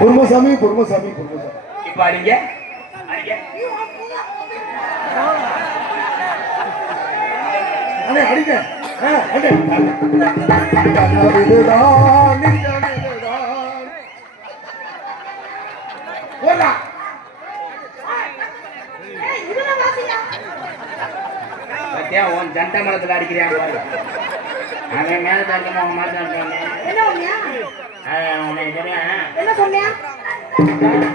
குருமசாமி குருமசாமி குருமசாமி அடிக்கிறேன் அடிக்கிறேன் அடிக்கிறேன் அடிக்கிறேன் அடிக்கிறேன் அடிக்கிறேன் அடிக்கிறேன் அடிக்கிறேன் அடிக்கிறேன் அடிக்கிறேன் அடிக்கிறேன் என்ன சொன்னேன் ஆமாடா ஆமாடா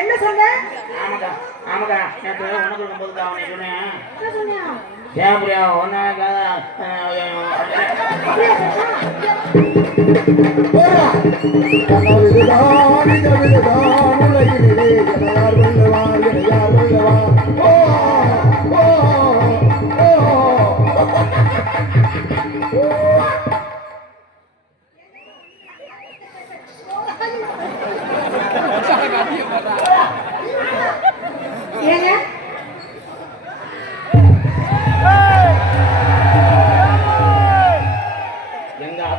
என்ன சொன்னேன் ஆமாடா ஆமாடா என்ன சொன்னேன் ஏன் அப்படியா உன்னை கதை ஐயோ ஏன் அப்படியா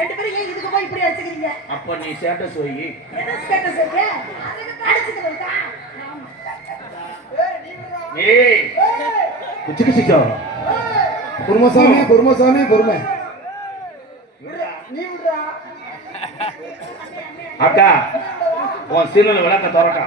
ரெண்டு பேரும் ஏன் இதுக்கு போய் இப்படி அடிச்சுக்கிறீங்க அப்ப நீ ஸ்டேட்டஸ் வை என்ன ஸ்டேட்டஸ் இருக்கு அதுக்கு அடிச்சுக்கிறதா ஏய் குச்சுக்கு சிச்சோ பொறுமசாமி பொறுமசாமி பொறுமை அக்கா உன் சீனல் விளக்க தொடக்கா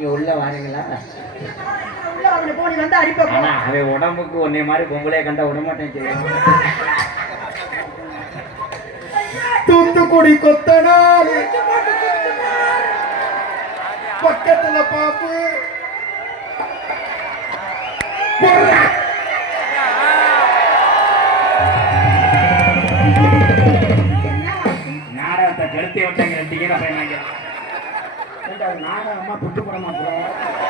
நீங்க உள்ள வாருங்களா உடம்புக்கு ஒன்னே மாதிரி பொம்பளைய கண்ட விடமாட்டேன் தூத்துக்குடி கொத்தனார் பக்கத்துல பாப்பு நாடகத்தை கெடுத்து விட்டேங்க ரெண்டு கீரை பையனாங்க அடிக்காது நாங்க அம்மா குட்டு போட மாட்டோம்